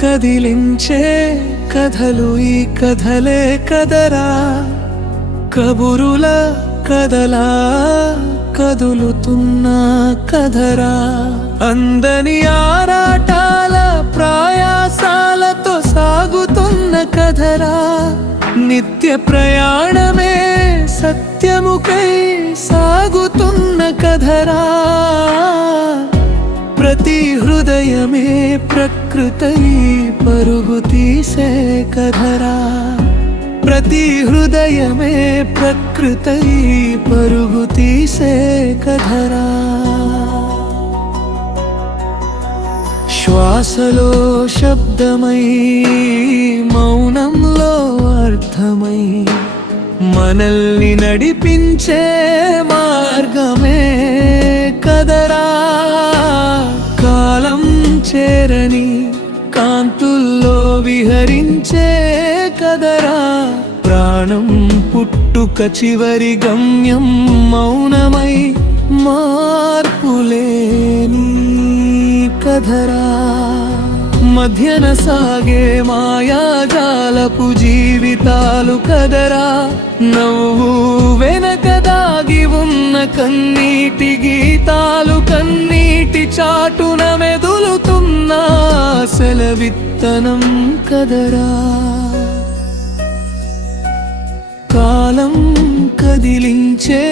కదిలించే కథలు ఈ కథలే కదరా, కబురుల కదలా కదులుతున్న కథరా. అందని ఆరాటాల ప్రయాసాలతో సాగుతున్న కథరా, నిత్య ప్రయాణమే సత్యముకై సాగుతున్న కథరా. ప్రతి హృదయమే ప్రకృతి పరుగు తీసే కథరా, ప్రతి హృదయమే ప్రకృతి పరుగు తీసే కథరా. శ్వాసలో శబ్దమై మౌనంలో అర్థమై మనల్ని నడిపించే మార్గమే కదరా. కాలం చేరని కాంతుల్లో విహరించే కదరా, ప్రాణం పుట్టుక చివరి గమ్యం మౌనమై మార్పులేని కథరా. మధ్యన సాగే మాయాజాలపు జీవితాలు కదరా, నవ్వు వెనక దాగి ఉన్న కన్నీటి గీతాలు, కన్నీటి చాటున మెదులుతున్న ఆశల విత్తనం కదరా. కాలం కదిలించే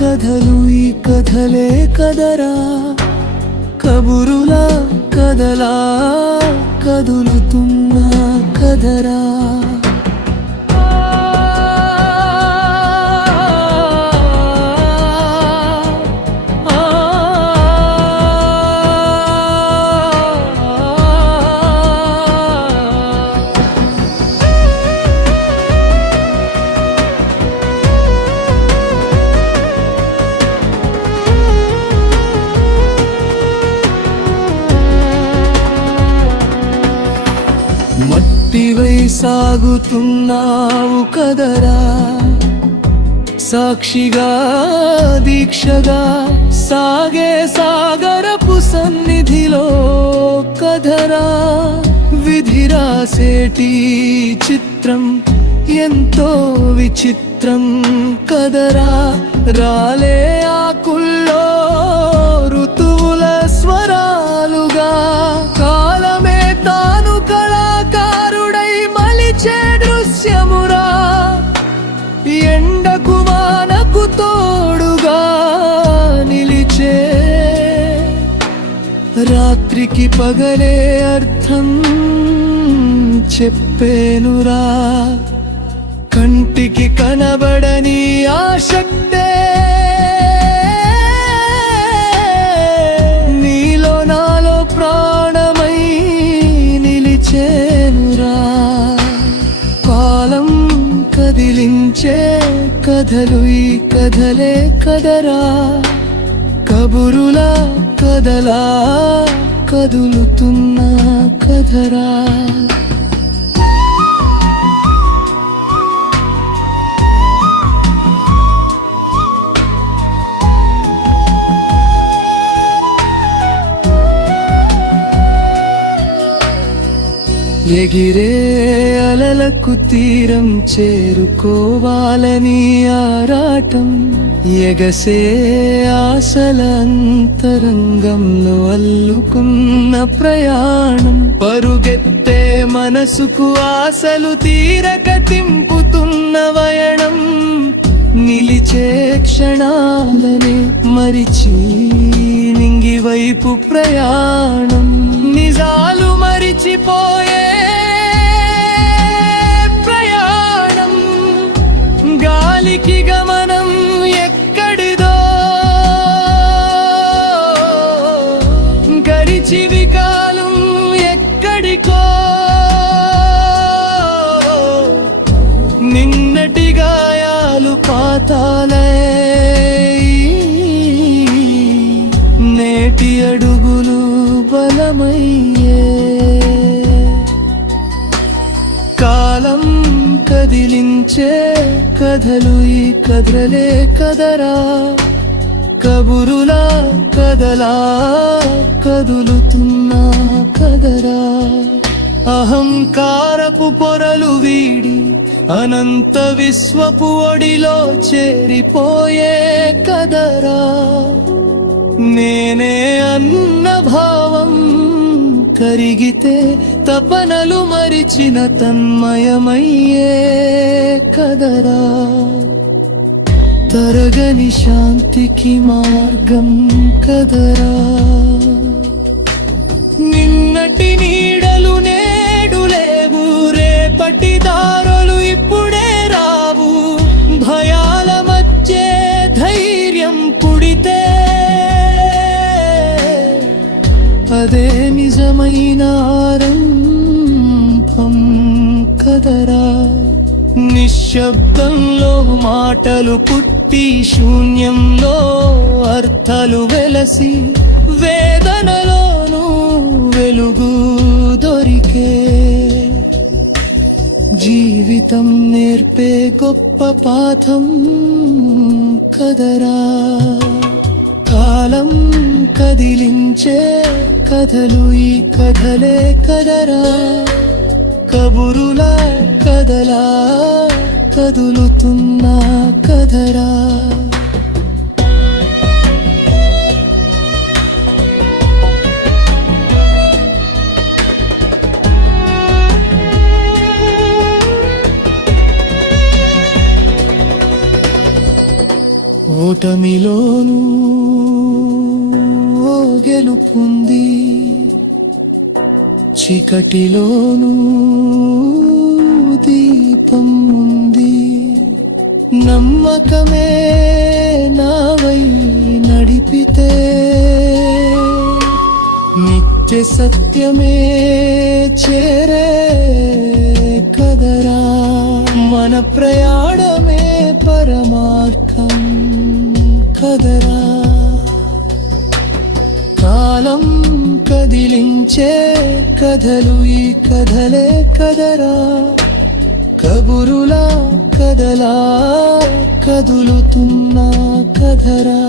కథలు ఈ కథలే కదరా, కబురులా కదలా కదులుతున్న కదరా. మట్టివై సాగుతున్నావు కదరా, సాక్షిగా దీక్షగా సాగే సాగరపు సన్నిధిలో కదరా. విధిరాసేటి చిత్రం ఎంతో విచిత్రం కదరా, రాలే ఆకుల్లో ఋతువుల స్వరాలుగా కాలమే తాను కళాకారుడై మలిచే దృశ్యమురా. ఎండకు వానకు తోడుగా నిలిచే రాత్రికి పగలే అర్థం చెప్పేనురా. కంటికి కనబడని ఆశక్తే నీలో నాలో ప్రాణమై నిలిచేనురా. కాలం కదిలించే కథలు ఈ కథలే కదరా, కబురులా కదలా కదులుతున్న కథరా. ఎగిరే అలలకు తీరం చేరుకోవాలని ఆరాటం, ఎగసే ఆశల అంతరంగంలో అల్లుకున్న ప్రయాణం, పరుగెత్తే మనసుకు ఆశలు తీరక తింపుతున్న వయణం, నిలిచే క్షణాలనే మరిచి నింగి వైపు ప్రయాణం, నిజాలు మరిచిపోయే ప్రయాణం, గాలికి గమనం ఎక్కడిదో, గడిచివి కాలం ఎక్కడికో, నిన్నటి గాయాలు పాతాలే, నేటి అడుగులు బలమయ్యే. కాలం కదిలించే కథలు ఈ కథలే కదరా, కబురులా కదలా కదులుతున్న కదరా. అహంకారపు పొరలు వీడి అనంత విశ్వపు ఒడిలో చేరిపోయే కదరా నేనే అన్న భావం కరిగితే తపనలు మరిచిన తన్మయమయ్యే కదరా తరగని శాంతికి మార్గం కదరా నిన్నటి నీడలు నేడు లేవు రేపటి దారులు ఇప్పుడే రావు భయాల మధ్య ధైర్యం పుడితే అదే నిజమైన ఆరంభం కదరా నిశ్శబ్దంలో మాటలు పుట్టి శూన్యంలో అర్థాలు వెలసి వేదనలోనూ వెలుగు దొరికే జీవితం నేర్పే గొప్ప పాఠం కదరా కాలం కదిలించే కథలు ఈ కథలే కదరా కబురులా కదలా కదులుతున్న కదరా ఓటమిలోనూ ఓ గెలుపుంది చీకటిలోనూ దీపం ఉంది నమ్మకమే నావై నడిపితే నిత్య సత్యమే చేరే కదరా మన ప్రయాణమే పరమార్థం కదరా కాలం కదిలించే కథలు ఈ కథలే కదరా కబురులా కదలా కదులుతున్న కదరా